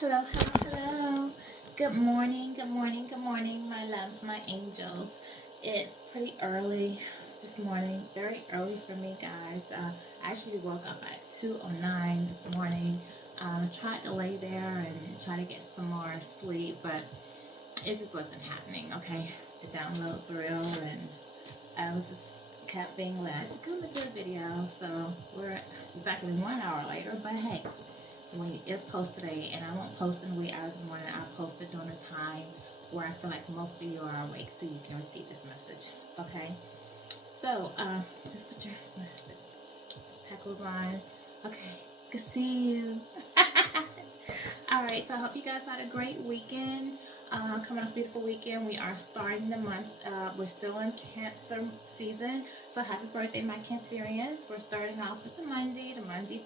Hello, hello, hello. Good morning, good morning, good morning, my loves, my angels. It's pretty early this morning, very early for me, guys. I actually woke up at 2:09 this morning. Tried to lay there and try to get some more sleep, but it just wasn't happening, okay? The downloads were real, and I was just kept being led to come into the video. So we're exactly 1 hour later, but hey, when it posts today, and I won't post in the wee hours in the morning. I'll post it during a time where I feel like most of you are awake, so you can receive this message. Okay. So let's put your tackles on. Okay. Good to see you. All right. So I hope you guys had a great weekend. Coming up a beautiful weekend. We are starting the month. We're still in Cancer season. So happy birthday, my Cancerians. We're starting off with the Monday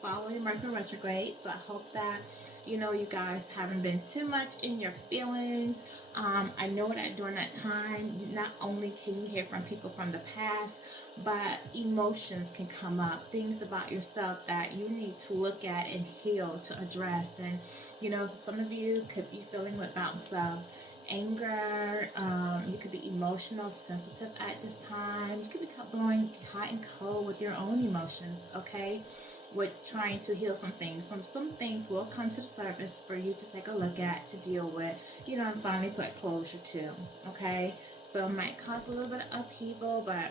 following Mercury retrograde. So I hope that, you guys haven't been too much in your feelings. I know that during that time, not only can you hear from people from the past, but emotions can come up, things about yourself that you need to look at and heal, to address. And some of you could be feeling with bouts of anger. You could be emotional, sensitive at this time. You could be blowing hot and cold with your own emotions, okay? With trying to heal some things. Some things will come to the surface for you to take a look at, to deal with, and finally put closure to, okay? So it might cause a little bit of upheaval, but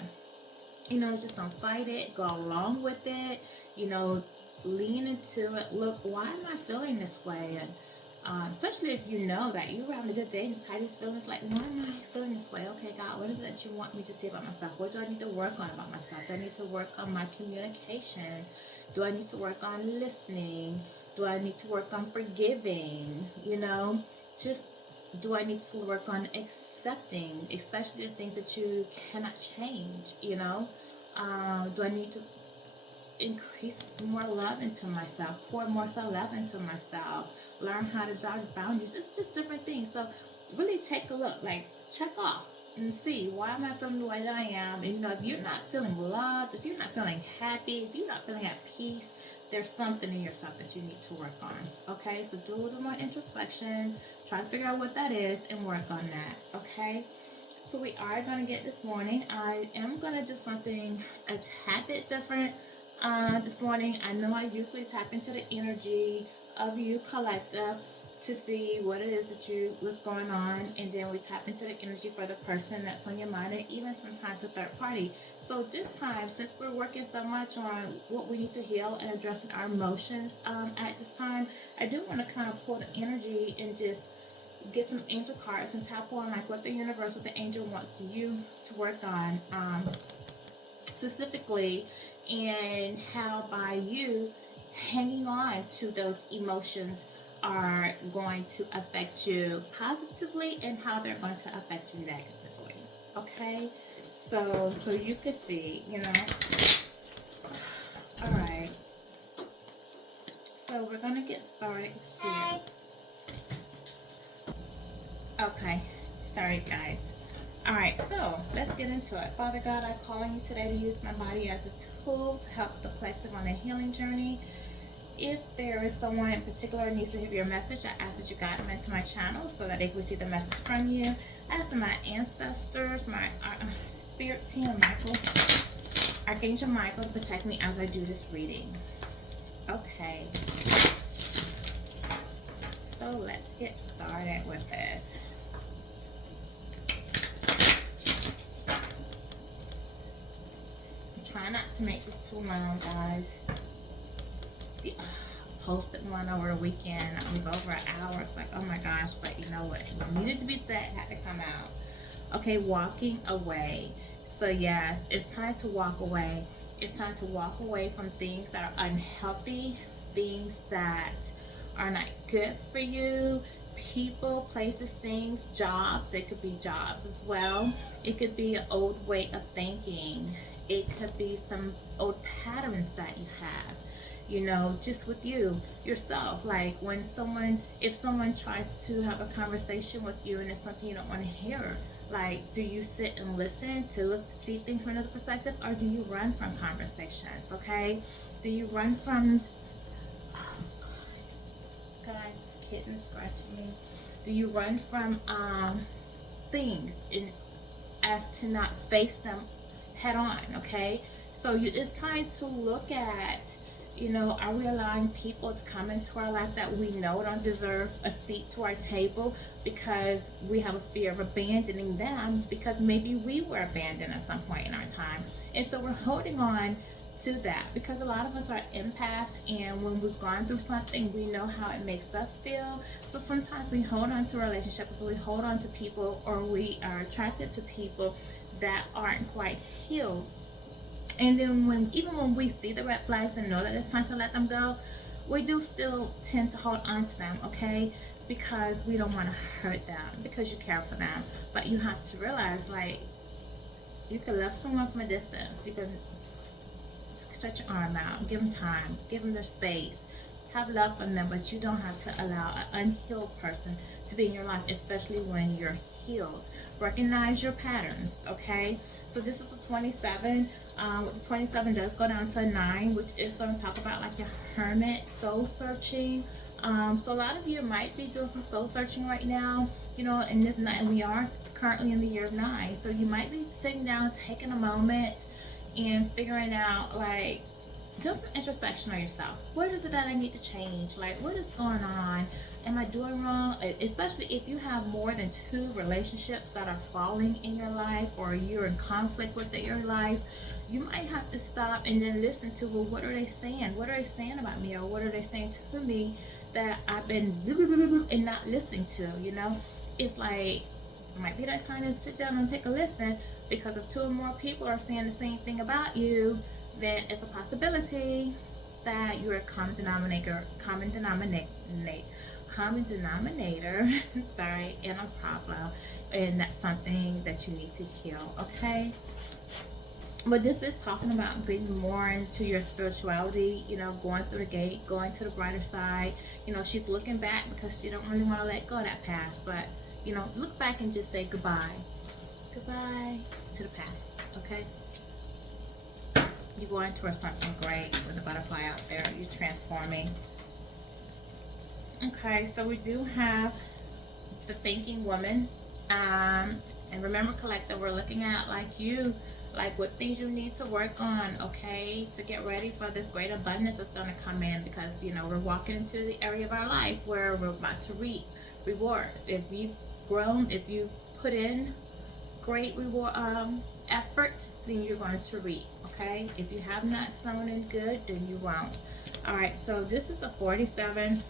just don't fight it. Go along with it. You know, lean into it. Look, why am I feeling this way? And especially if you know that you were having a good day and just had these feelings, like, why am I feeling this way? Okay, God, what is it that you want me to say about myself? What do I need to work on about myself? Do I need to work on my communication? Do I need to work on listening? Do I need to work on forgiving? Just do I need to work on accepting, especially the things that you cannot change? Do I need to increase more love into myself, pour more self love into myself, learn how to judge boundaries? It's just different things. So really take a look, like check off and see, why am I feeling the way that I am? And if you're not feeling loved, if you're not feeling happy, if you're not feeling at peace, there's something in yourself that you need to work on. Okay, so do a little more introspection, try to figure out what that is and work on that. Okay. So we are going to get this morning. I am going to do something a tad bit different this morning. I know I usually tap into the energy of you collective to see what it is that what's going on, and then we tap into the energy for the person that's on your mind, and even sometimes the third party. So this time, since we're working so much on what we need to heal and addressing our emotions at this time, I do want to kind of pull the energy and just get some angel cards and tap on like what the universe, what the angel wants you to work on specifically, and how by you hanging on to those emotions are going to affect you positively and how they're going to affect you negatively. Okay, so you can see, all right, so we're going to get started here. Okay, sorry guys. All right, so let's get into it. Father God, I call on you today to use my body as a tool to help the collective on a healing journey. If there is someone in particular who needs to hear your message, I ask that you guide them into my channel so that they can receive the message from you. I ask my ancestors, my spirit team, Archangel Michael, to protect me as I do this reading. Okay, so let's get started with this. Try not to make this too long, guys. Posted one over the weekend. I was over an hour. It's like, oh my gosh, but you know what? It needed to be said, had to come out. Okay, walking away. So yes, it's time to walk away. It's time to walk away from things that are unhealthy, things that are not good for you, people, places, things, jobs. It could be jobs as well. It could be an old way of thinking. It could be some old patterns that you have, just with yourself. Like if someone tries to have a conversation with you and it's something you don't want to hear, like, do you sit and listen to look to see things from another perspective, or do you run from conversations? Okay, do you run from, oh God, Okay, this kitten is scratching me. Do you run from things in as to not face them head on? Okay, so it's time to look at, are we allowing people to come into our life that we know don't deserve a seat to our table because we have a fear of abandoning them because maybe we were abandoned at some point in our time, and so we're holding on to that because a lot of us are empaths, and when we've gone through something we know how it makes us feel. So sometimes we hold on to relationships, we hold on to people, or we are attracted to people that aren't quite healed. And then even when we see the red flags and know that it's time to let them go, we do still tend to hold on to them, okay? Because we don't want to hurt them, because you care for them. But you have to realize, like, you can love someone from a distance. You can stretch your arm out, give them time, give them their space, have love for them, but you don't have to allow an unhealed person to be in your life, especially when you're healed. Recognize your patterns, okay? So this is a 27. The 27 does go down to a 9, which is going to talk about like your hermit, soul searching. So a lot of you might be doing some soul searching right now, in this night, and we are currently in the year of 9. So you might be sitting down, taking a moment, and figuring out, like, do some introspection on yourself. What is it that I need to change? Like, what is going on? Am I doing wrong? Especially if you have more than 2 relationships that are falling in your life, or you're in conflict with your life, you might have to stop and then listen to, well, what are they saying? What are they saying about me? Or what are they saying to me that I've been and not listening to, It's like, it might be that time to sit down and take a listen, because if 2 or more people are saying the same thing about you, then it's a possibility that you're a common denominator, sorry, and a problem, and that's something that you need to heal, okay? But this is talking about getting more into your spirituality, going through the gate, going to the brighter side. She's looking back because she don't really want to let go of that past, but look back and just say goodbye. Goodbye to the past, okay? You're going towards something great with a butterfly out there. You're transforming. Okay, so we do have the thinking woman. And remember, collective, we're looking at like what things you need to work on, okay, to get ready for this great abundance that's going to come in, because we're walking into the area of our life where we're about to reap rewards. If you've grown, if you put in great reward effort, then you're going to reap, okay? If you have not sown in good, then you won't. All right, so this is a 47.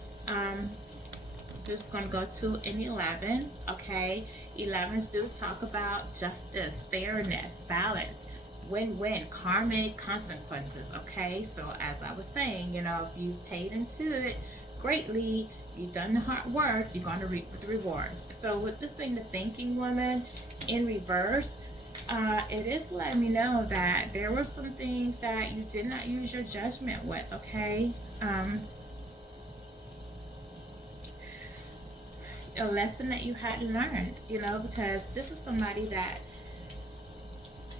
Just going to go to an 11, okay? 11s do talk about justice, fairness, balance, win-win, karmic consequences, okay? So as I was saying, if you paid into it greatly, you've done the hard work, you're going to reap the rewards. So with this being the thinking woman in reverse, it is letting me know that there were some things that you did not use your judgment with, okay? A lesson that you had learned, because this is somebody that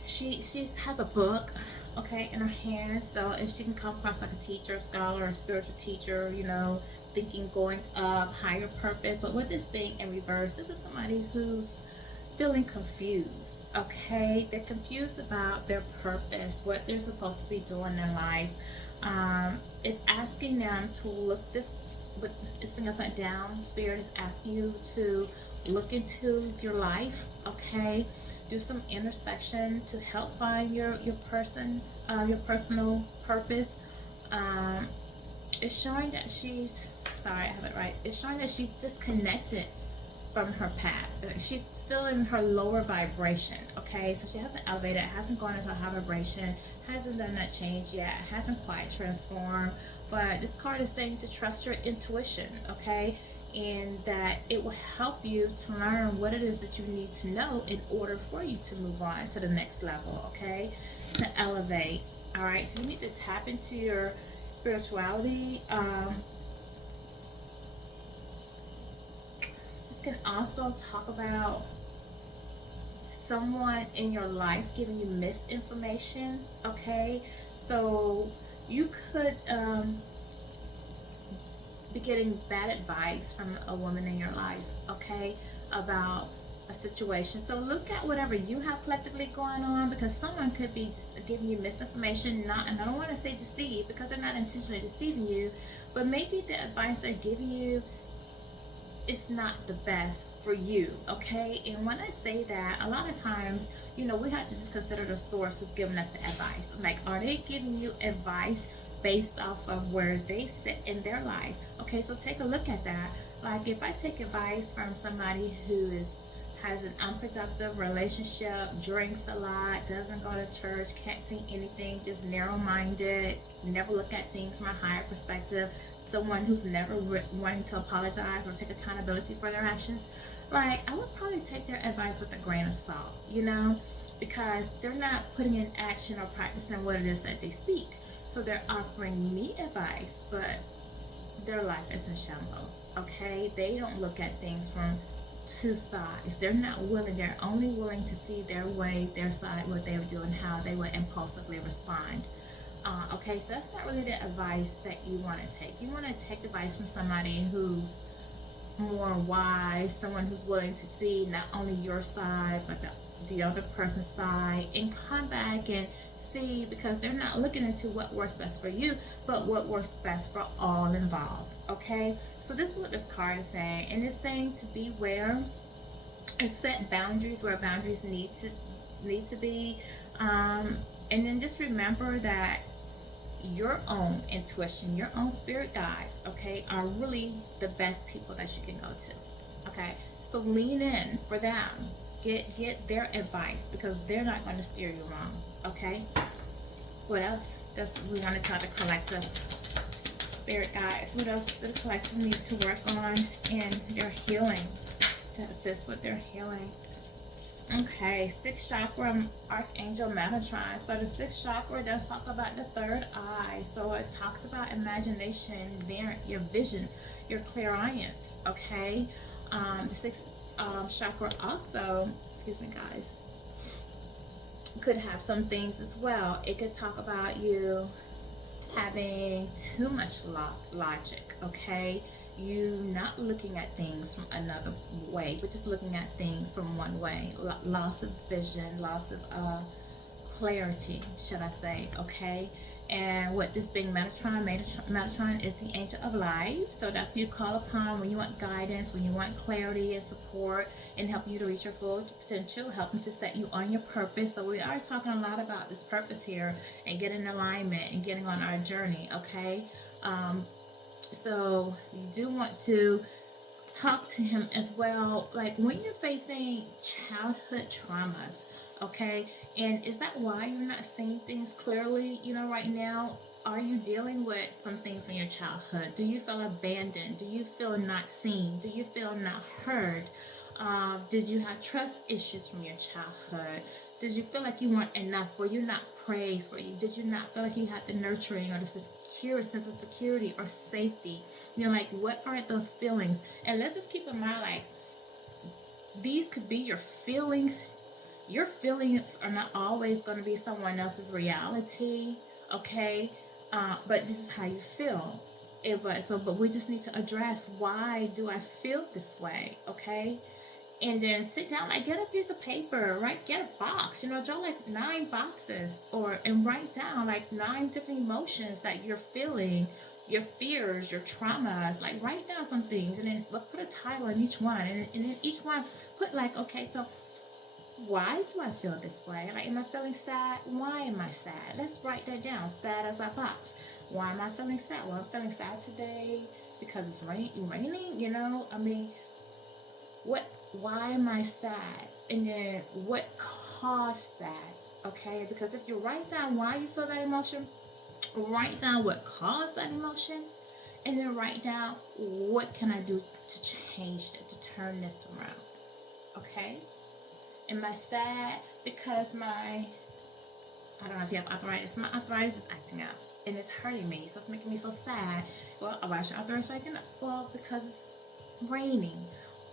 she has a book, okay, in her hand, so and she can come across like a teacher, a scholar, a spiritual teacher, thinking going up, higher purpose. But with this being in reverse, this is somebody who's feeling confused, okay? They're confused about their purpose, what they're supposed to be doing in life. It's asking them to look this, but it's being upside down. Spirit is asking you to look into your life, okay? Do some introspection to help find your personal purpose. It's showing that she's, sorry, I have it right. It's showing that she's disconnected from her path. She's still in her lower vibration, okay? So she hasn't elevated, hasn't gone into high vibration, hasn't done that change yet, hasn't quite transformed. But this card is saying to trust your intuition, okay? And that it will help you to learn what it is that you need to know in order for you to move on to the next level, okay? To elevate, all right? So you need to tap into your spirituality. This can also talk about someone in your life giving you misinformation, okay? So you could be getting bad advice from a woman in your life, okay, about a situation. So look at whatever you have collectively going on, because someone could be just giving you misinformation, not, and I don't want to say deceive because they're not intentionally deceiving you, but maybe the advice they're giving you is not the best for you, okay? And when I say that, a lot of times, we have to just consider the source who's giving us the advice. Like, are they giving you advice based off of where they sit in their life? Okay, so take a look at that. Like, if I take advice from somebody who has an unproductive relationship, drinks a lot, doesn't go to church, can't see anything, just narrow-minded, never look at things from a higher perspective, someone who's never wanting to apologize or take accountability for their actions, like, I would probably take their advice with a grain of salt, because they're not putting in action or practicing what it is that they speak. So they're offering me advice, but their life is in shambles, okay? They don't look at things from two sides. They're not willing, they're only willing to see their way, their side, what they would do, and how they would impulsively respond. Okay, so that's not really the advice that you want to take. You want to take advice from somebody who's more wise, someone who's willing to see not only your side, but the other person's side, and come back and see, because they're not looking into what works best for you, but what works best for all involved. Okay, so this is what this card is saying, and it's saying to beware and set boundaries where boundaries need to be, and then just remember that your own intuition, your own spirit guides, okay, are really the best people that you can go to. Okay, so lean in for them. Get their advice, because they're not going to steer you wrong. Okay, what else does we want to tell the collective spirit guides? What else does the collective need to work on in their healing, to assist with their healing? Okay, sixth chakra, Archangel Metatron. So the sixth chakra does talk about the third eye. So it talks about imagination, your vision, your clairvoyance. Okay, the sixth chakra also, excuse me, guys, could have some things as well. It could talk about you having too much logic. Okay, you not looking at things from another way, but just looking at things from one way. Loss of vision, loss of clarity, should I say? Okay, and what this being Metatron is the angel of life. So that's who you call upon when you want guidance, when you want clarity and support, and help you to reach your full potential, helping to set you on your purpose. So we are talking a lot about this purpose here, and getting alignment and getting on our journey. Okay, so you do want to talk to him as well, like when you're facing childhood traumas. Okay, and is that why you're not seeing things clearly, right now? Are you dealing with some things from your childhood? Do you feel abandoned? Do you feel not seen? Do you feel not heard? Did you have trust issues from your childhood? Did you feel like you weren't enough? Were you not praised? Did you not feel like you had the nurturing or the secure sense of security or safety? Like, what are those feelings? And let's just keep in mind, like, these could be your feelings. Your feelings are not always going to be someone else's reality, okay? But this is how you feel. But we just need to address, why do I feel this way, okay? And then sit down, like, get a piece of paper, right? Get a box, draw like 9 boxes, and write down like 9 different emotions that you're feeling, your fears, your traumas. Like, write down some things, and then put a title on each one, and then each one put, like, okay, so why do I feel this way? Like, am I feeling sad? Why am I sad? Let's write that down. Sad as a box. Why am I feeling sad? Well, I'm feeling sad today because it's raining. I mean, why am I sad? And then what caused that? Okay, because if you write down why you feel that emotion, write down what caused that emotion, and then write down, what can I do to change that, to turn this around? Okay, am I sad because I don't know if you have arthritis, my arthritis is acting up and it's hurting me, so it's making me feel sad? Well, why should arthritis acting up? Well, because it's raining.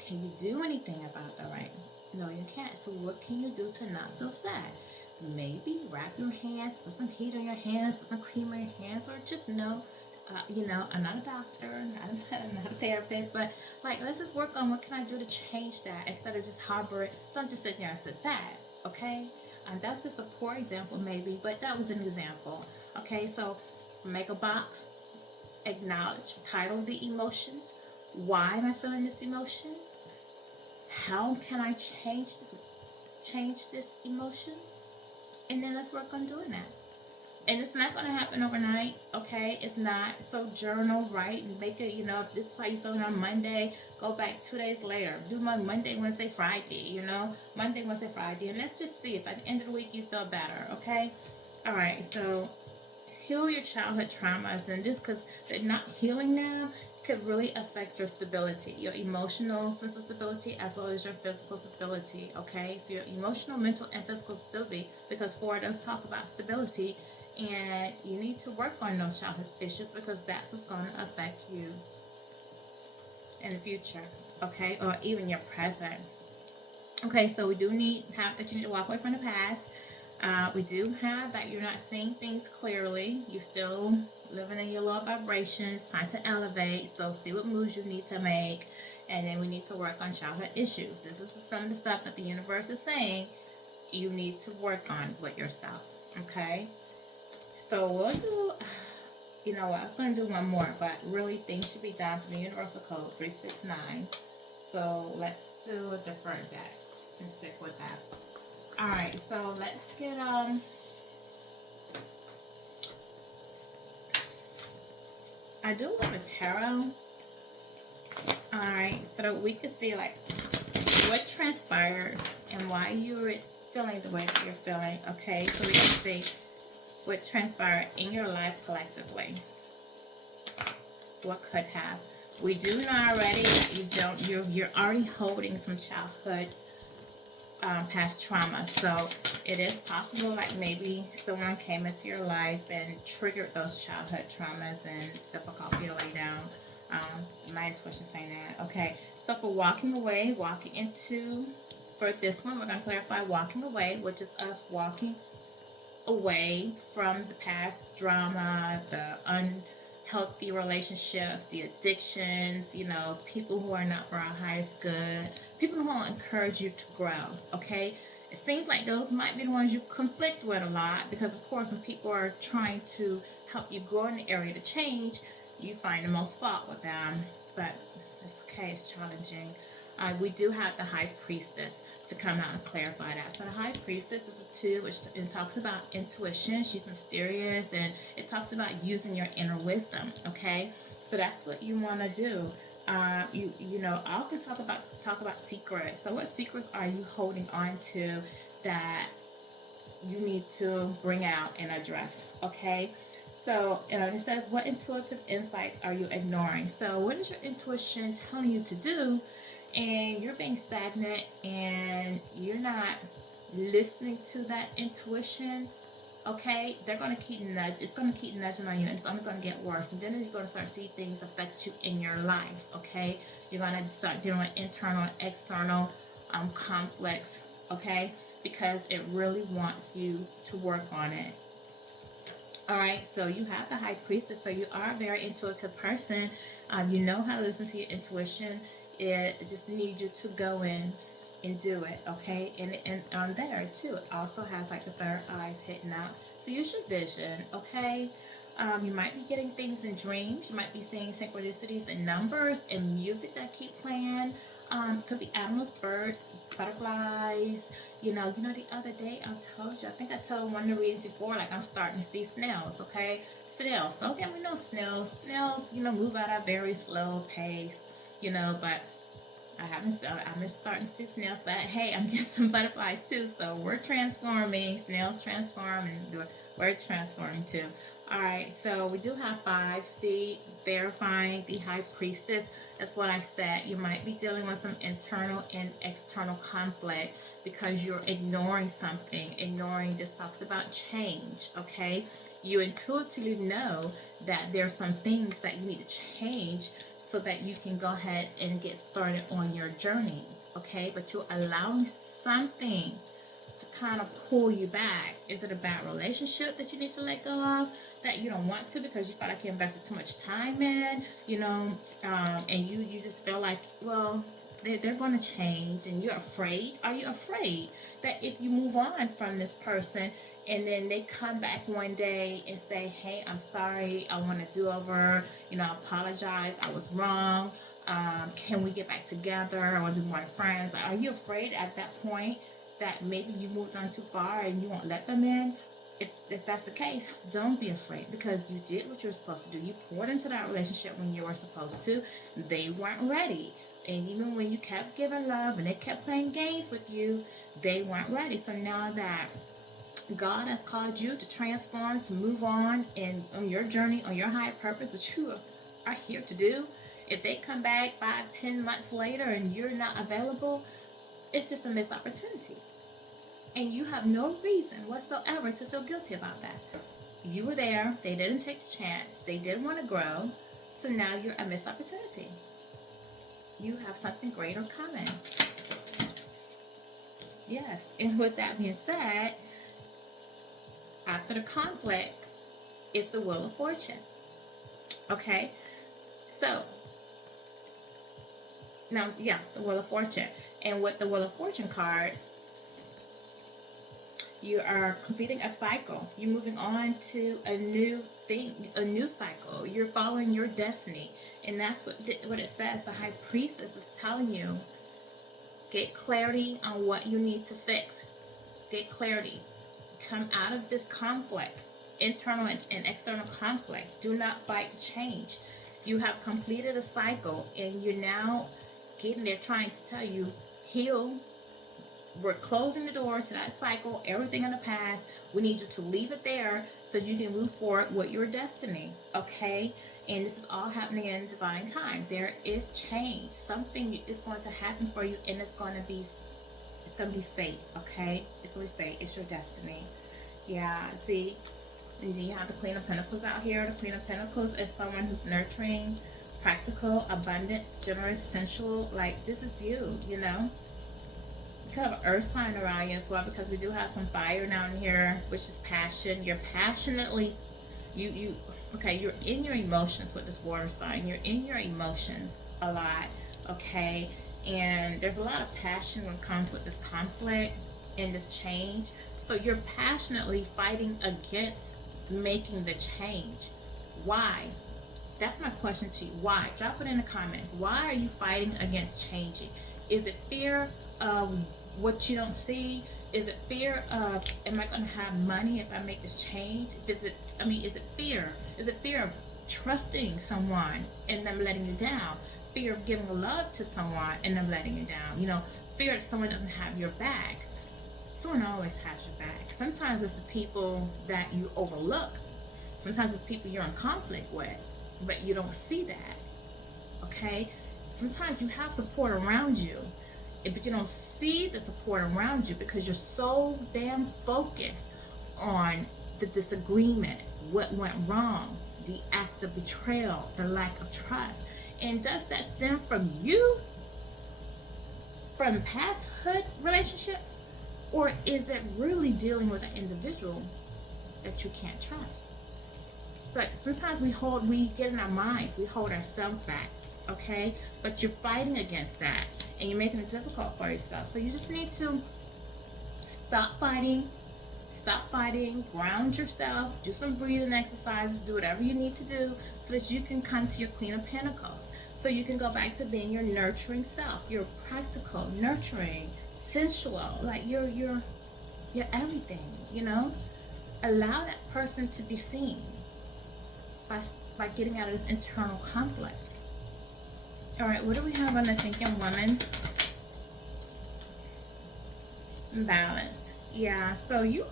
Can you do anything about the rain? No, you can't. So what can you do to not feel sad? Maybe wrap your hands, put some heat on your hands, put some cream on your hands, or just know I'm not a doctor, not a therapist, but like, let's just work on what can I do to change that instead of just harboring. Don't just sit there and sit sad, okay? That's just a poor example, maybe, but that was an example, okay? So make a box, acknowledge, title the emotions. Why am I feeling this emotion? How can I change this emotion? And then let's work on doing that. And it's not going to happen overnight, okay? It's not. So journal, write, and make it, if this is how you're feeling on Monday, go back 2 days later. Do my Monday, Wednesday, Friday, Monday, Wednesday, Friday. And let's just see if at the end of the week you feel better, okay? All right, so heal your childhood traumas. And just because they're not healing now could really affect your stability, your emotional sense of stability, as well as your physical stability, okay? So your emotional, mental, and physical stability, because 4 does talk about stability, and you need to work on those childhood issues because that's what's going to affect you in the future, okay, or even your present. Okay, so we do have that you need to walk away from the past. We do have that you're not seeing things clearly. You're still living in your low vibrations, time to elevate. So see what moves you need to make, and then we need to work on childhood issues. This is some of the stuff that the universe is saying you need to work on with yourself. Okay. So we'll do, you know what, I was going to do one more, but really things should be done for the Universal Code 369. So let's do a different deck and stick with that. Alright, so let's get, I do love a tarot. Alright, so that we could see, like, what transpired and why you were feeling the way that you're feeling, okay? So we can see what transpired in your life collectively. What could have. We do know already that you're already holding some childhood past trauma. So it is possible, like maybe someone came into your life and triggered those childhood traumas, and it's difficult for you to lay down. My intuition saying that. Okay, so for walking away, for this one, we're going to clarify walking away, which is us walking away from the past drama, the unhealthy relationships, the addictions, people who are not for our highest good, people who won't encourage you to grow, okay? It seems like those might be the ones you conflict with a lot because, of course, when people are trying to help you grow in the area to change, you find the most fault with them, but it's okay, it's challenging. We do have the High Priestess to come out and clarify that. So the High Priestess is a 2, which it talks about intuition. She's mysterious, and it talks about using your inner wisdom, okay? So that's what you want to do. I can talk about secrets. So what secrets are you holding on to that you need to bring out and address, okay? So it says, what intuitive insights are you ignoring? So what is your intuition telling you to do, and you're being stagnant and you're not listening to that intuition? Okay, they're going to keep it's going to keep nudging on you, and it's only going to get worse, and then you're going to start to see things affect you in your life. Okay, you're going to start dealing with internal and external conflicts, okay, because it really wants you to work on it. All right, so you have the High Priestess, so you are a very intuitive person. You know how to listen to your intuition. It just needs you to go in and do it, okay? And on there too, it also has like the third eyes hitting out. So use your vision, okay? You might be getting things in dreams. You might be seeing synchronicities in numbers and music that keep playing. Could be animals, birds, butterflies. The other day I think I told one of the readings before, like I'm starting to see snails, okay? Snails. So again, we know snails. Snails, move at a very slow pace, but I'm starting to see snails, but hey, I'm getting some butterflies too. So we're transforming. Snails transform, and we're transforming too. All right, so we do have 5C, verifying the High Priestess. That's what I said. You might be dealing with some internal and external conflict because you're ignoring something. Ignoring, this talks about change, okay? You intuitively know that there's some things that you need to change so that you can go ahead and get started on your journey, okay? But you're allowing something to kind of pull you back? Is it a bad relationship that you need to let go of, that you don't want to because you felt like you invested too much time in, and you just feel like, well, they're going to change, and you're afraid? Are you afraid that if you move on from this person and then they come back one day and say, hey, I'm sorry, I want to do over, I apologize, I was wrong, can we get back together, I want to be more friends? Like, are you afraid at that point that maybe you moved on too far and you won't let them in? If that's the case, don't be afraid, because you did what you were supposed to do. You poured into that relationship when you were supposed to. They weren't ready. And even when you kept giving love and they kept playing games with you, they weren't ready. So now that God has called you to transform, to move on, and on your journey, on your higher purpose, which you are here to do, if they come back 5-10 months later and you're not available, it's just a missed opportunity. And you have no reason whatsoever to feel guilty about that. You were there, they didn't take the chance, they didn't want to grow, so now you're a missed opportunity. You have something greater coming. Yes, and with that being said, after the conflict is the Wheel of Fortune. Okay? So, now, yeah, the Wheel of Fortune. And with the Wheel of Fortune card, you are completing a cycle. You're moving on to a new thing, a new cycle. You're following your destiny. And that's what it says. The High Priestess is telling you, get clarity on what you need to fix. Get clarity. Come out of this conflict, internal and external conflict. Do not fight to change. You have completed a cycle, and you're now getting there trying to tell you, heal. We're closing the door to that cycle, everything in the past. We need you to leave it there so you can move forward with your destiny, okay? And this is all happening in divine time. There is change. Something is going to happen for you, and it's going to be fate, okay? It's going to be fate. It's your destiny. Yeah, see? And then you have the Queen of Pentacles out here. The Queen of Pentacles is someone who's nurturing, practical, abundance, generous, sensual. Like, this is you, You could have an earth sign around you as well, because we do have some fire down here, which is passion. You're passionately, you're in your emotions with this water sign. You're in your emotions a lot, okay? And there's a lot of passion when it comes with this conflict and this change. So you're passionately fighting against making the change. Why? That's my question to you. Why? Drop it in the comments. Why are you fighting against changing? Is it fear of what you don't see? Is it fear of, am I going to have money if I make this change? Is it fear? Is it fear of trusting someone and them letting you down? Fear of giving love to someone and them letting you down? Fear that someone doesn't have your back. Someone always has your back. Sometimes it's the people that you overlook. Sometimes it's people you're in conflict with, but you don't see that, okay? Sometimes you have support around you, but you don't see the support around you because you're so damn focused on the disagreement, what went wrong, the act of betrayal, the lack of trust. And does that stem from you? From past hurt relationships? Or is it really dealing with an individual that you can't trust? So sometimes we get in our minds, we hold ourselves back, okay? But you're fighting against that, and you're making it difficult for yourself. So you just need to stop fighting, ground yourself, do some breathing exercises, do whatever you need to do so that you can come to your Queen of Pentacles. So you can go back to being your nurturing self, your practical, nurturing, sensual, like you're everything, Allow that person to be seen by getting out of this internal conflict. All right, what do we have on the Thinking Woman? Balance. Yeah, so you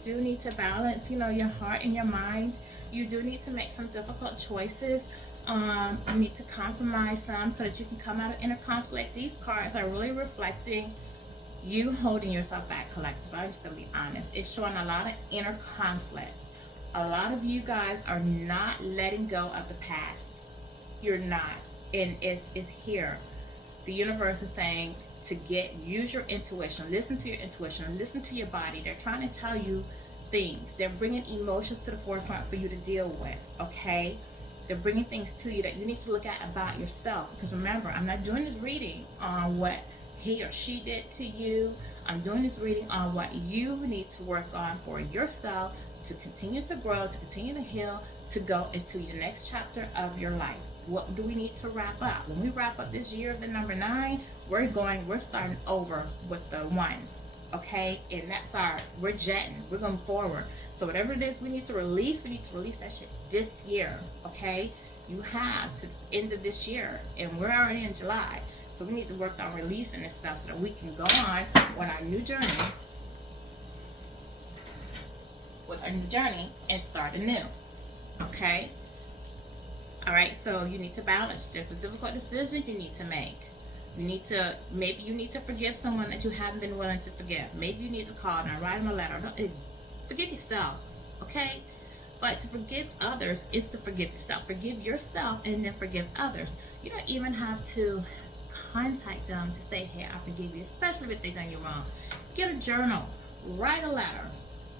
do need to balance, your heart and your mind. You do need to make some difficult choices. You need to compromise some so that you can come out of inner conflict. These cards are really reflecting you holding yourself back, collective. I'm just going to be honest. It's showing a lot of inner conflict. A lot of you guys are not letting go of the past. You're not. And it's here. The universe is saying, to use your intuition. Listen to your intuition. Listen to your body. They're trying to tell you things. They're bringing emotions to the forefront for you to deal with, okay? They're bringing things to you that you need to look at about yourself. Because remember, I'm not doing this reading on what he or she did to you. I'm doing this reading on what you need to work on for yourself to continue to grow, to continue to heal, to go into the next chapter of your life. What do we need to wrap up? When we wrap up this year of the number 9, we're starting over with the 1. Okay? And we're jetting. We're going forward. So whatever it is we need to release that shit this year. Okay? You have to end of this year. And we're already in July. So we need to work on releasing this stuff so that we can go on with our new journey. And start anew. Okay? Alright, so you need to balance. There's a difficult decision you need to make. Maybe you need to forgive someone that you haven't been willing to forgive. Maybe you need to call them, write them a letter. Forgive yourself, okay? But to forgive others is to forgive yourself. Forgive yourself and then forgive others. You don't even have to contact them to say, hey, I forgive you, especially if they've done you wrong. Get a journal. Write a letter.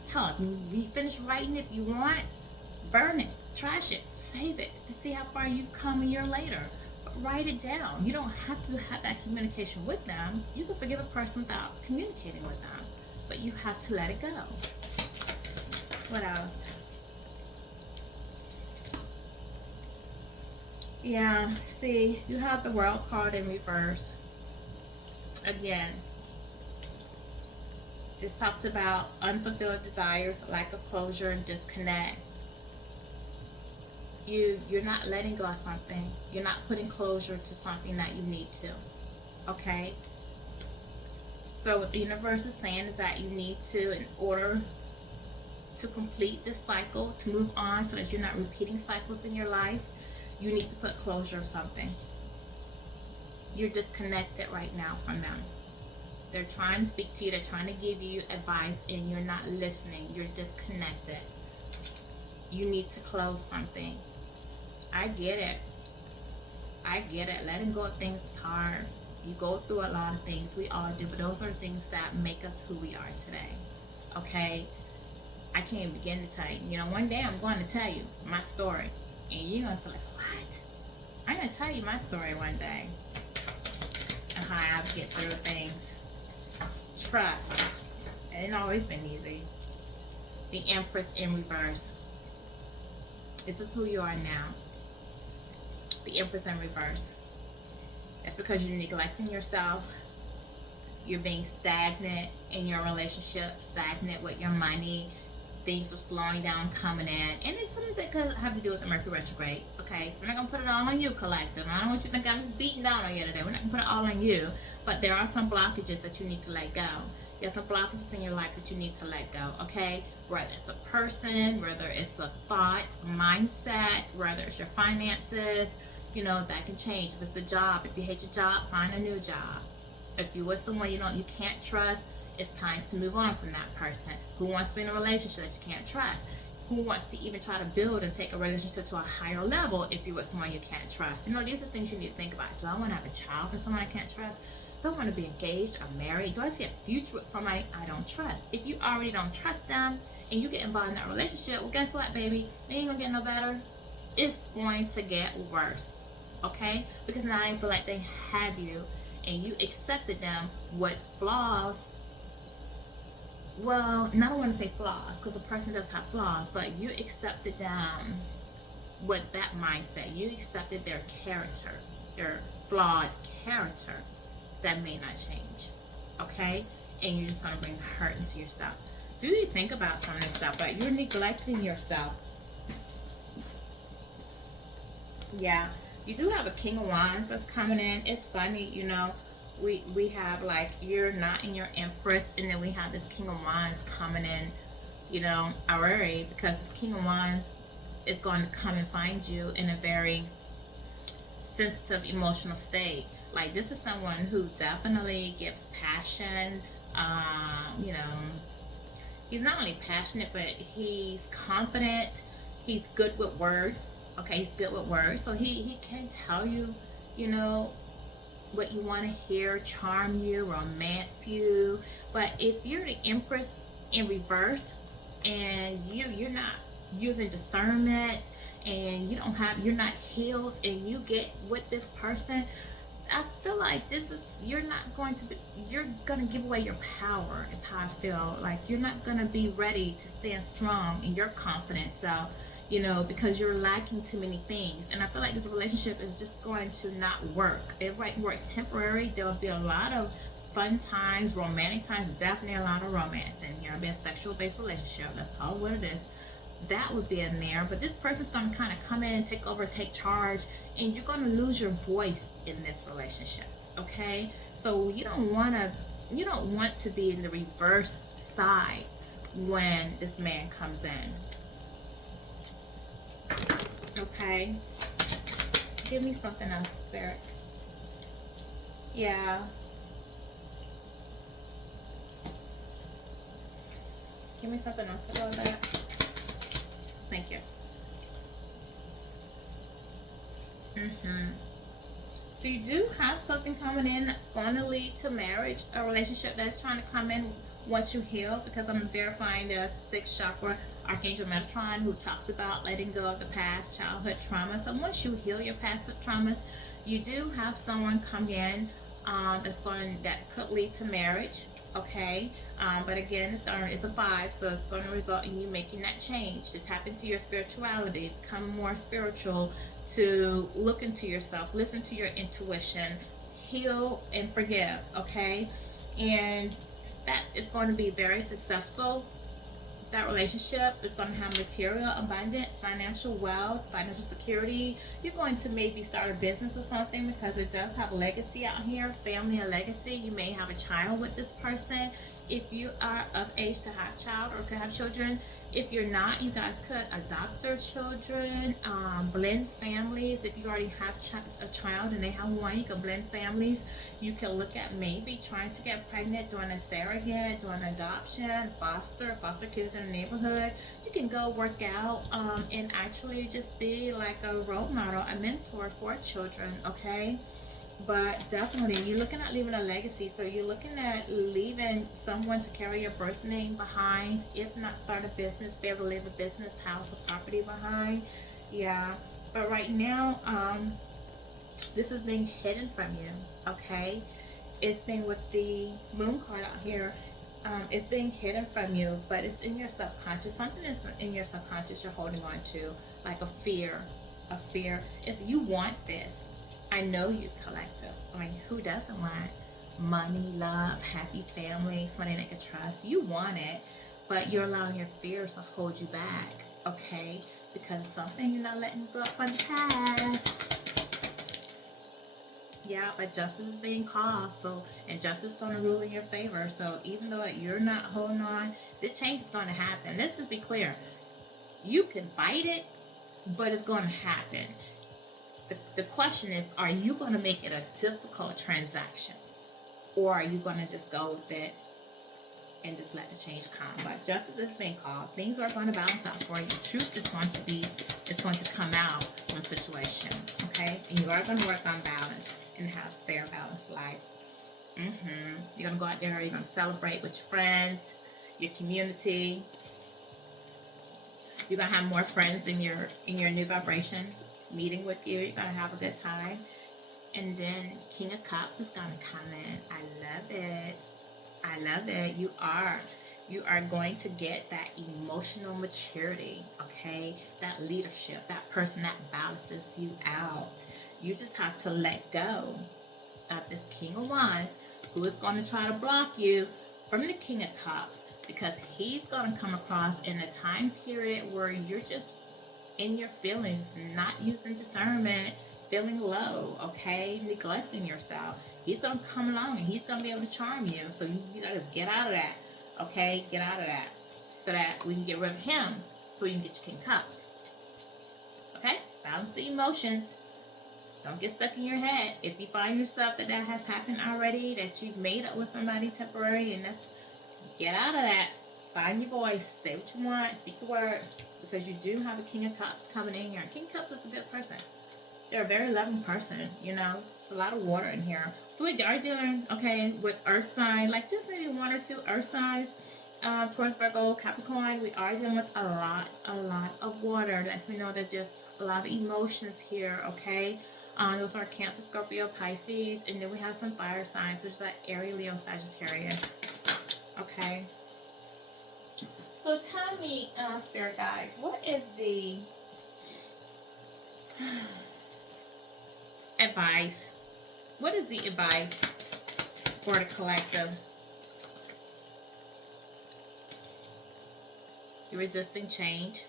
Hell, if you finish writing it, if you want, burn it, trash it, save it to see how far you've come a year later. But write it down. You don't have to have that communication with them. You can forgive a person without communicating with them, but you have to let it go. What else? Yeah, see, you have the World card in reverse. Again, this talks about unfulfilled desires, lack of closure, and disconnect. You're not letting go of something. You're not putting closure to something that you need to. Okay? So what the universe is saying is that you need to, in order to complete this cycle, to move on so that you're not repeating cycles in your life, you need to put closure of something. You're disconnected right now from them. They're trying to speak to you. They're trying to give you advice and you're not listening. You're disconnected. You need to close something. I get it. Letting go of things is hard. You go through a lot of things. We all do. But those are things that make us who we are today. Okay? I can't even begin to tell you. You know, one day I'm going to tell you my story. And you're going to say, like, what? I'm going to tell you my story one day. And how I get through things. Trust. It ain't always been easy. The Empress in reverse. This is who you are now. The Empress in reverse. That's because you're neglecting yourself. You're being stagnant in your relationship, stagnant with your money. Things are slowing down, coming in. And it's something that could have to do with the Mercury retrograde. Okay, so we're not going to put it all on you, collective. I don't want you to think I'm just beating down on you today. We're not going to put it all on you. But there are some blockages that you need to let go. There's some blockages in your life that you need to let go, okay? Whether it's a person, whether it's a thought, mindset, whether it's your finances, you know, that can change. If it's a job, if you hate your job, find a new job. If you're with someone you can't trust, it's time to move on from that person. Who wants to be in a relationship that you can't trust? Who wants to even try to build and take a relationship to a higher level if you're with someone you can't trust? You know, these are things you need to think about. Do I want to have a child for someone I can't trust? Do I want to be engaged or married? Do I see a future with somebody I don't trust? If you already don't trust them and you get involved in that relationship, well, guess what, baby? It ain't gonna get no better. It's going to get worse, okay? Because now they feel like they have you and you accepted them with flaws. Well, I don't want to say flaws because a person does have flaws, but you accepted them with that mindset. You accepted their character, their flawed character that may not change, okay? And you're just going to bring hurt into yourself. So you need to think about some of this stuff, but you're neglecting yourself. Yeah, you do have a King of Wands that's coming in. It's funny, you know, we have like you're not in your Empress, and then we have this King of Wands coming in, you know, already, because this King of Wands is going to come and find you in a very sensitive emotional state. Like, this is someone who definitely gives passion. You know, he's not only passionate, but he's confident. He's good with words. Okay, he's good with words. So he can tell you, you know, what you want to hear, charm you, romance you. But if you're the Empress in reverse, and you're not using discernment, and you're not healed, and you get with this person, I feel like you're not going to be, you're going to give away your power, is how I feel. Like you're not going to be ready to stand strong in your confidence. So, because you're lacking too many things. And I feel like this relationship is just going to not work. It might work temporary. There will be a lot of fun times, romantic times, definitely a lot of romance in here. It'll be a sexual based relationship. Let's call it what it is. That would be in there. But this person's going to kind of come in and take over, take charge, and you're going to lose your voice in this relationship. Okay? So you don't want to be in the reverse side when this man comes in. Okay? Give me something else, Spirit. Yeah. Give me something else to go with that. Thank you. So you do have something coming in that's going to lead to marriage, a relationship that's trying to come in once you heal, because I'm verifying the sixth chakra, Archangel Metatron, who talks about letting go of the past childhood trauma. So once you heal your past traumas, you do have someone come in that could lead to marriage. Okay, but again, it's a 5, so it's going to result in you making that change to tap into your spirituality, become more spiritual, to look into yourself, listen to your intuition, heal and forgive. Okay, and that is going to be very successful. That relationship is going to have material abundance, financial wealth, financial security. You're going to maybe start a business or something, because it does have legacy out here, family and legacy. You may have a child with this person if you are of age to have child or could have children. If you're not, you guys could adopt their children, blend families. If you already have a child and they have one, you can blend families. You can look at maybe trying to get pregnant, doing a surrogate, doing adoption, foster kids in the neighborhood. You can go work out and actually just be like a role model, a mentor for children. Okay, but definitely you're looking at leaving a legacy. So you're looking at leaving someone to carry your birth name behind. If not start a business, be able to leave a business, house, or property behind. Yeah, but right now this is being hidden from you. Okay, it's been with the moon card out here. It's being hidden from you, but it's in your subconscious. Something is in your subconscious you're holding on to, like a fear. It's you want this. I know you, collective. I mean, who doesn't want money, love, happy family, somebody they can trust? You want it, but you're allowing your fears to hold you back. Okay, because something you're not letting go up on the past. Yeah, but justice is being called, and justice is going to rule in your favor. So even though you're not holding on, the change is going to happen. Let's just be clear. You can fight it, but it's going to happen. The question is, are you going to make it a difficult transaction? Or are you going to just go with it and just let the change come? But justice is being called. Things are going to balance out for you. Truth is going to come out from the situation. Okay? And you are going to work on balance and have a fair, balanced life. You're going to go out there, you're going to celebrate with your friends, your community. You're going to have more friends in your new vibration meeting with you. You're going to have a good time. And then King of Cups is going to come in. I love it. You are going to get that emotional maturity, okay? That leadership, that person that balances you out. You just have to let go of this King of Wands, who is going to try to block you from the King of Cups, because he's going to come across in a time period where you're just in your feelings, not using discernment, feeling low, okay, neglecting yourself. He's going to come along and he's going to be able to charm you. So you got to get out of that, okay? Get out of that, so that we can get rid of him, so you can get your King of Cups. Okay? Balance the emotions. Don't get stuck in your head. If you find yourself that has happened already, that you've made up with somebody temporary, and get out of that. Find your voice. Say what you want. Speak your words. Because you do have a King of Cups coming in here. King of Cups is a good person. They're a very loving person, It's a lot of water in here. So we are dealing, okay, with earth sign, like just maybe one or two earth signs. Taurus, Virgo, Capricorn, we are dealing with a lot of water. Lets me know that just a lot of emotions here, okay? Those are Cancer, Scorpio, Pisces, and then we have some fire signs, which is like Aries, Leo, Sagittarius, okay? So tell me, Spirit guides, what is the advice? What is the advice for the collective? You're resisting change.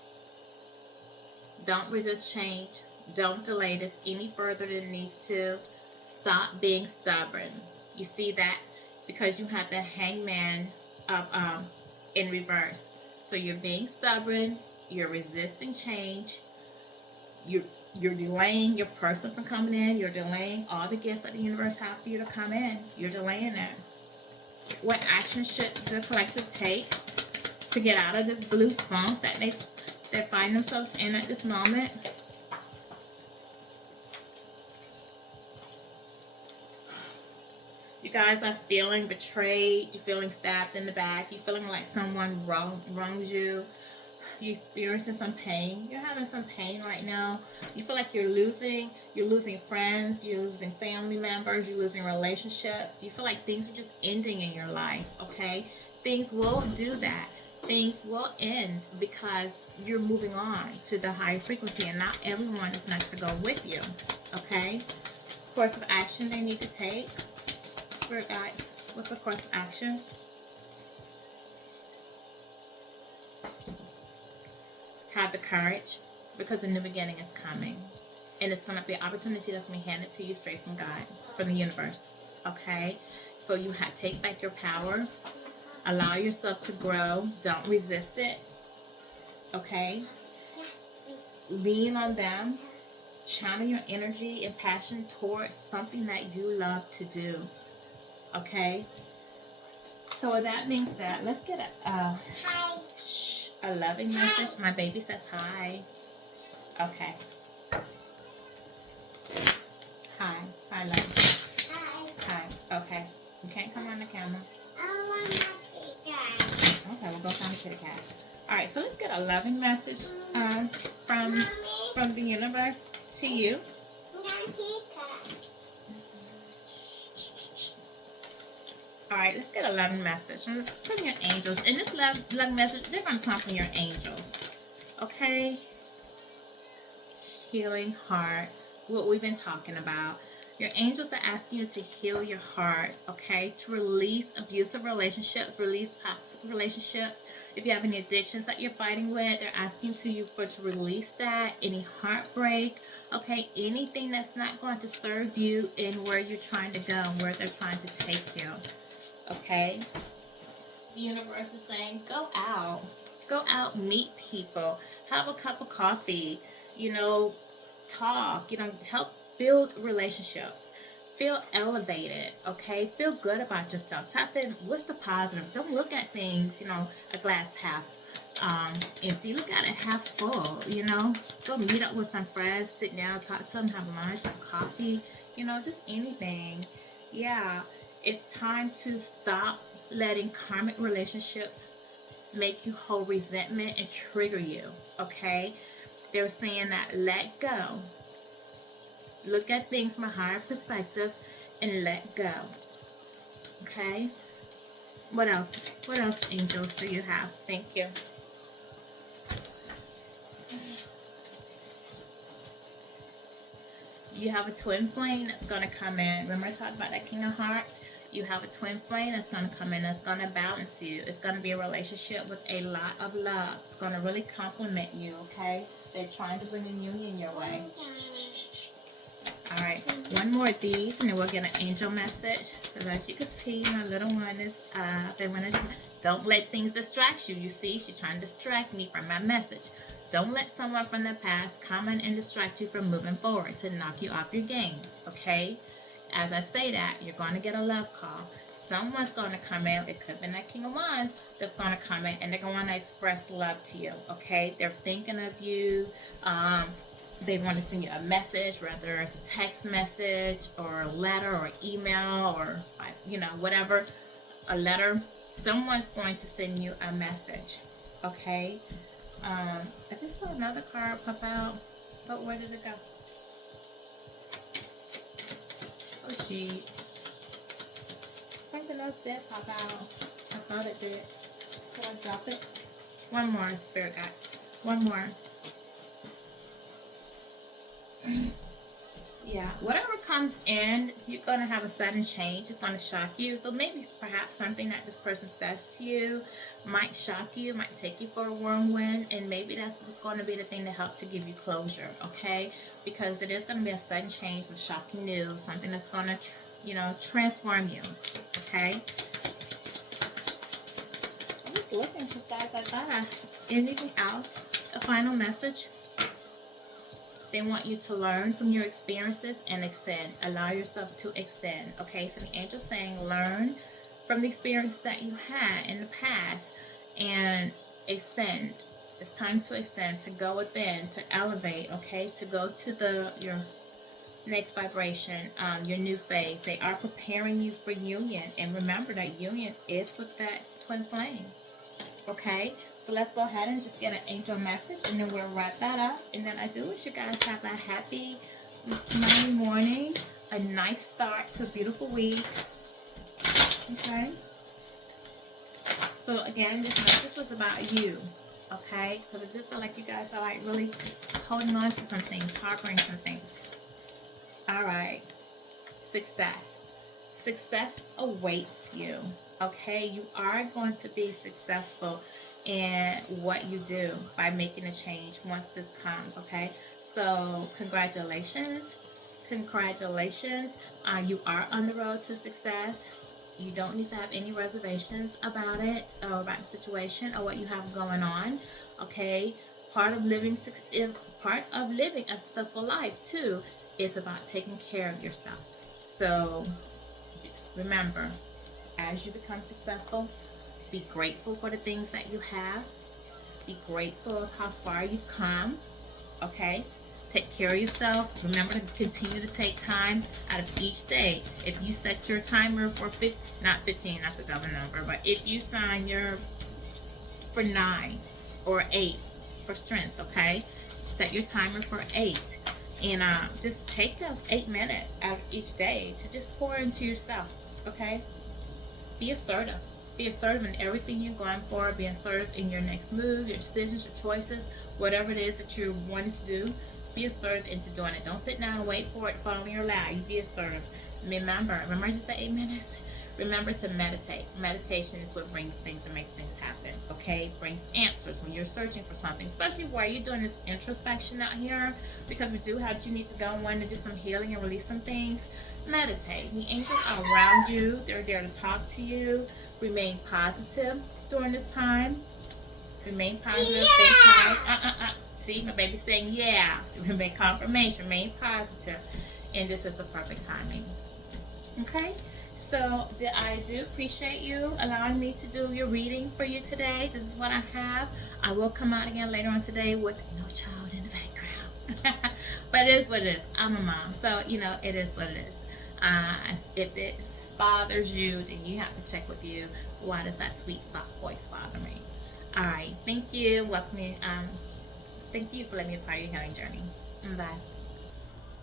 Don't resist change. Don't delay this any further than it needs to. Stop being stubborn. You see that? Because you have the hangman of in reverse. So you're being stubborn. You're resisting change. You're delaying your person from coming in. You're delaying all the gifts that the universe has for you to come in. You're delaying it. What action should the collective take to get out of this blue funk that they find themselves in at this moment? You guys are feeling betrayed. You're feeling stabbed in the back. You're feeling like someone wrongs you. You're experiencing some pain. You're having some pain right now. You feel like you're losing friends, you're losing family members, you're losing relationships. You feel like things are just ending in your life, okay? Things will do that. Things will end because you're moving on to the higher frequency, and not everyone is meant to go with you, okay? Course of action they need to take. Spirit guides, what's the course of action? Have the courage, because the new beginning is coming, and it's going to be an opportunity that's going to be handed to you straight from God, from the universe, okay? So you take back your power. Allow yourself to grow. Don't resist it, okay? Lean on them. Channel your energy and passion towards something that you love to do, okay? So with that being said, let's get a loving message. My baby says hi. Okay. Hi. Hi, love. Hi. Okay. You can't come on the camera. I want my kitty cat. Okay, we'll go find a kitty cat. Alright, so let's get a loving message from the universe to you. Alright, let's get a loving message from your angels. And this love message, they're going to come from your angels. Okay? Healing heart. What we've been talking about. Your angels are asking you to heal your heart. Okay? To release abusive relationships. Release toxic relationships. If you have any addictions that you're fighting with, they're asking to release that. Any heartbreak. Okay? Anything that's not going to serve you in where you're trying to go. Where they're trying to take you. Okay? The universe is saying, go out. Go out, meet people. Have a cup of coffee. You know, talk. You know, help build relationships. Feel elevated, okay? Feel good about yourself. Tap in, what's the positive? Don't look at things, you know, a glass half empty. Look at it half full, you know? Go meet up with some friends. Sit down, talk to them, have lunch, have coffee. You know, just anything. Yeah. It's time to stop letting karmic relationships make you hold resentment and trigger you, okay? They're saying that let go. Look at things from a higher perspective and let go, okay? What else? What else, angels, do you have? Thank you. You have a twin flame that's going to come in. Remember I talked about that King of Hearts? You have a twin flame that's going to come in. That's going to balance you. It's going to be a relationship with a lot of love. It's going to really complement you, okay? They're trying to bring a union your way. Alright, one more of these, and then we'll get an angel message. Because as you can see, my little one is up. They want to, don't let things distract you. You see, she's trying to distract me from my message. Don't let someone from the past come in and distract you from moving forward to knock you off your game, okay? As I say that, you're going to get a love call. Someone's going to come in. It could be that King of Wands that's going to come in, and they're going to express love to you, okay? They're thinking of you. They want to send you a message, whether it's a text message or a letter or email or, whatever, a letter. Someone's going to send you a message. Okay. I just saw another card pop out, but where did it go? Oh, jeez. Something else did pop out. I thought it did. Did I drop it? One more, Spirit guys. One more. Yeah, whatever comes in, you're going to have a sudden change. It's going to shock you. So maybe perhaps something that this person says to you might shock you, might take you for a whirlwind, and maybe that's what's going to be the thing to help to give you closure, okay? Because it is going to be a sudden change, some shocking news, something that's going to, transform you, okay? I'm just looking for guys. I thought anything else? A final message? They want you to learn from your experiences and extend. Allow yourself to extend. Okay, so the angel's saying learn from the experience that you had in the past and extend. It's time to extend, to go within, to elevate, okay, to go to your next vibration, your new phase. They are preparing you for union. And remember that union is with that twin flame. Okay, so let's go ahead and just get an angel message, and then we'll wrap that up. And then I do wish you guys have a happy Monday morning, a nice start to a beautiful week. Okay, so again, this message was about you. Okay, because I do feel like you guys are like really holding on to some things, harboring some things. All right, success awaits you. Okay, you are going to be successful in what you do by making a change once this comes. Okay, so congratulations. You are on the road to success. You don't need to have any reservations about it, or about the situation, or what you have going on. Okay, part of living a successful life too is about taking care of yourself. So remember, as you become successful, be grateful for the things that you have. Be grateful of how far you've come. Okay? Take care of yourself. Remember to continue to take time out of each day. If you set your timer for not 15, that's a double number, but if you sign for 9 or 8 for strength, okay? Set your timer for 8. And just take those 8 minutes out of each day to just pour into yourself, okay? Be assertive. Be assertive in everything you're going for. Be assertive in your next move, your decisions, your choices, whatever it is that you're wanting to do. Be assertive into doing it. Don't sit down and wait for it to fall in your lap. You be assertive. Remember I just said 8 minutes? Remember to meditate. Meditation is what brings things and makes things happen. Okay? Brings answers when you're searching for something. Especially while you're doing this introspection out here. Because we do have that you need to go and want to do some healing and release some things. Meditate. The angels are around you. They're there to talk to you. Remain positive during this time. Remain positive. Yeah. Stay high. See, my baby's saying yeah. So remain confirmation. Remain positive. And this is the perfect timing. Okay? So I do appreciate you allowing me to do your reading for you today. This is what I have. I will come out again later on today with no child in the background. But it is what it is. I'm a mom. So, it is what it is. If it bothers you, then you have to check with you. Why does that sweet, soft voice bother me? All right. Thank you. Welcome. Thank you for letting me be a part of your healing journey. Bye.